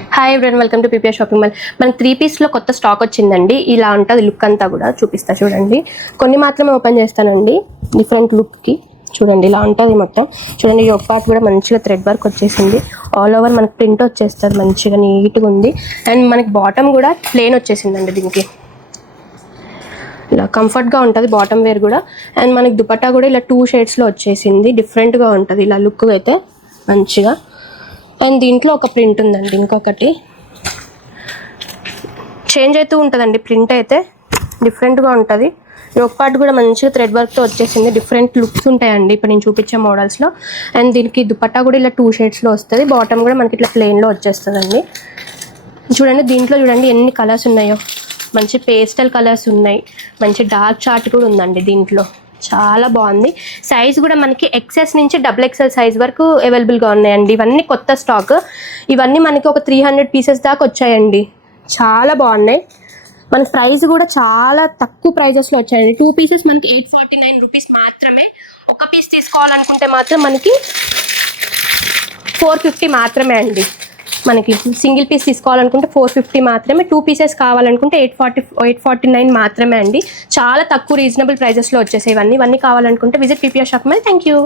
Hi everyone, welcome to PPR shopping mall. మనకి 3 పీస్లో కొత్త stock వచ్చిందండి. ఇలా ఉంటుంది లుక్ అంతా కూడా చూపిస్తా చూడండి. కొన్ని మాత్రమే ఓపెన్ చేస్తానండి. డిఫరెంట్ లుక్కి చూడండి, ఇలా ఉంటుంది మొత్తం. చూడండి, ఈ పార్ట్ కూడా మంచిగా థ్రెడ్ వర్క్ వచ్చేసింది. ఆల్ ఓవర్ మనకి ప్రింట్ వచ్చేస్తుంది, మంచిగా నీట్గా ఉంది. అండ్ మనకి బాటమ్ కూడా ప్లెయిన్ వచ్చేసిందండి. దీనికి ఇలా కంఫర్ట్గా ఉంటుంది బాటమ్ వేర్ కూడా. అండ్ మనకి దుపట్టా కూడా ఇలా 2 షేడ్స్లో వచ్చేసింది. డిఫరెంట్గా ఉంటుంది ఇలా లుక్ అయితే మంచిగా. అండ్ దీంట్లో ఒక ప్రింట్ ఉందండి, ఇంకొకటి చేంజ్ అవుతూ ఉంటుందండి. ప్రింట్ అయితే డిఫరెంట్గా ఉంటుంది. ఒక పార్ట్ కూడా మంచిగా థ్రెడ్ వర్క్తో వచ్చేసింది. డిఫరెంట్ లుక్స్ ఉంటాయండి ఇప్పుడు నేను చూపించే మోడల్స్లో. అండ్ దీనికి దుపట్టా కూడా ఇలా 2 షేడ్స్లో వస్తుంది. బాటమ్ కూడా మనకి ఇట్లా ప్లెయిన్లో వచ్చేస్తుందండి. చూడండి, దీంట్లో చూడండి ఎన్ని కలర్స్ ఉన్నాయో. మంచి పేస్టల్ కలర్స్ ఉన్నాయి, మంచి డార్క్ చార్ట్ కూడా ఉందండి దీంట్లో. చాలా బాగుంది. సైజ్ కూడా మనకి XS నుంచి XXL సైజ్ వరకు అవైలబుల్గా ఉన్నాయండి. ఇవన్నీ కొత్త స్టాక్. ఇవన్నీ మనకి ఒక 300 పీసెస్ దాకా వచ్చాయండి. చాలా బాగున్నాయి. మన ప్రైస్ కూడా చాలా తక్కువ ప్రైజెస్లో వచ్చాయండి. 2 పీసెస్ మనకి 849 రూపీస్ మాత్రమే. ఒక పీస్ తీసుకోవాలనుకుంటే మాత్రం మనకి 450 మాత్రమే అండి. మనకి సింగిల్ పీస్ తీసుకోవాలనుకుంటే 450 మాత్రమే. 2 పీసెస్ కావాలనుకుంటే 849 మాత్రమే అండి. చాలా తక్కువ రీజనబుల్ ప్రైజెస్లో వచ్చేసాయి ఇవన్నీ. కావాలనుకుంటే visit PPR shop mall. Thank you.